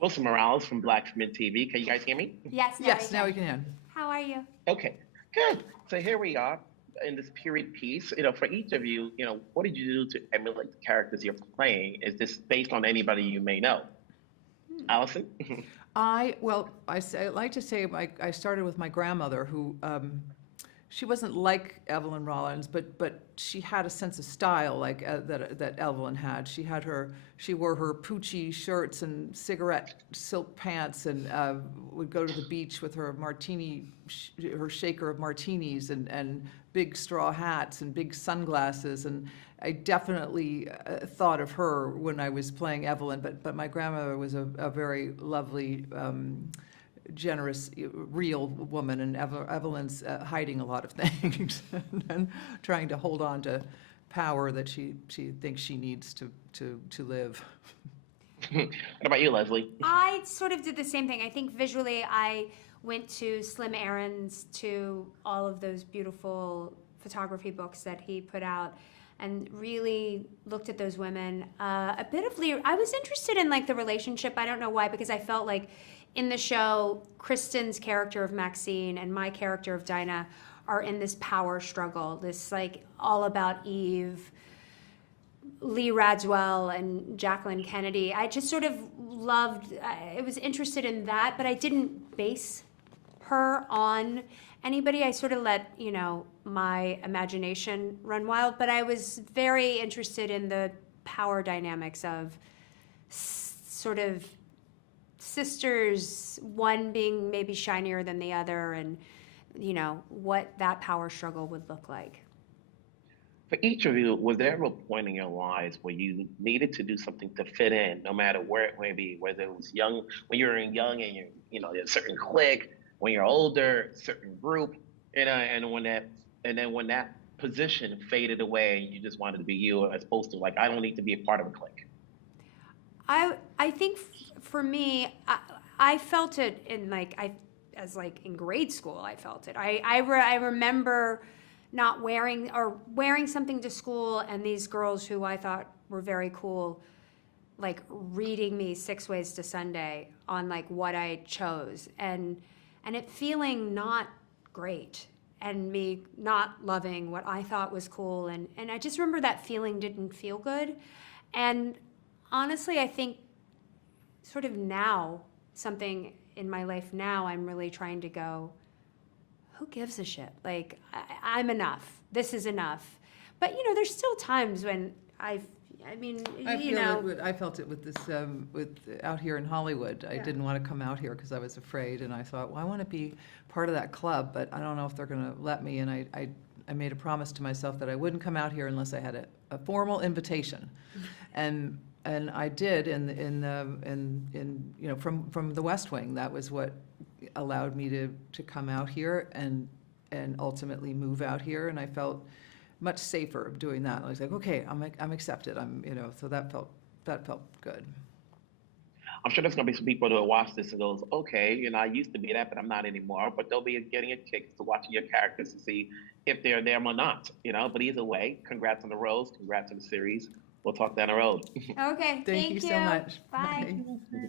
Wilson Morales from Black Mid TV. Can you guys hear me? Yes, Yes, now we can. How are you? Okay, good. So here we are in this period piece. For each of you, what did you do to emulate the characters you're playing? Is this based on anybody you may know? Allison? I like to say I started with my grandmother, who she wasn't like Evelyn Rollins, but she had a sense of style like that Evelyn had. She wore her Poochie shirts and cigarette silk pants, and would go to the beach with her her shaker of martinis, and big straw hats and big sunglasses. And I definitely thought of her when I was playing Evelyn. But my grandmother was a very lovely, generous, real woman, and Evelyn's hiding a lot of things and trying to hold on to power that she thinks she needs to live. What about you, Leslie? I sort of did the same thing. I think visually I went to Slim Aaron's, to all of those beautiful photography books that he put out, and really looked at those women. A bit of I was interested in like the relationship. I don't know why, because I felt like in the show, Kristen's character of Maxine and my character of Dinah are in this power struggle, this like all about Eve, Lee Radswell and Jacqueline Kennedy. I just sort of I was interested in that, but I didn't base her on anybody. I sort of let, my imagination run wild, but I was very interested in the power dynamics of sort of sisters, one being maybe shinier than the other, and what that power struggle would look like. For each of you, was there ever a point in your lives where you needed to do something to fit in, no matter where it may be, whether it was young, when you were young and you're, a certain clique, when you're older, a certain group, and when that position faded away, you just wanted to be you, as opposed to like, I don't need to be a part of a clique? I think for me, I felt it in in grade school. I felt it. I remember not wearing something to school, and these girls who I thought were very cool, like reading me 6 Ways to Sunday on like what I chose, and it feeling not great, and me not loving what I thought was cool, and I just remember that feeling didn't feel good. And honestly, I think sort of now, something in my life now, I'm really trying to go, who gives a shit? Like, I'm enough. This is enough. But, there's still times when I felt it with this, out here in Hollywood. I didn't want to come out here because I was afraid, and I thought, well, I want to be part of that club, but I don't know if they're going to let me. And I made a promise to myself that I wouldn't come out here unless I had a formal invitation, and I did from the West Wing. That was what allowed me to come out here and ultimately move out here, and I felt much safer doing that. I was like, okay, I'm accepted. So that felt good. I'm sure there's going to be some people that will watch this and goes, okay, I used to be that, but I'm not anymore. But they'll be getting a kick to watching your characters to see if they're them or not, But either way, congrats on the roles, congrats on the series. We'll talk down the road. Okay, Thank you so much. Bye. Bye.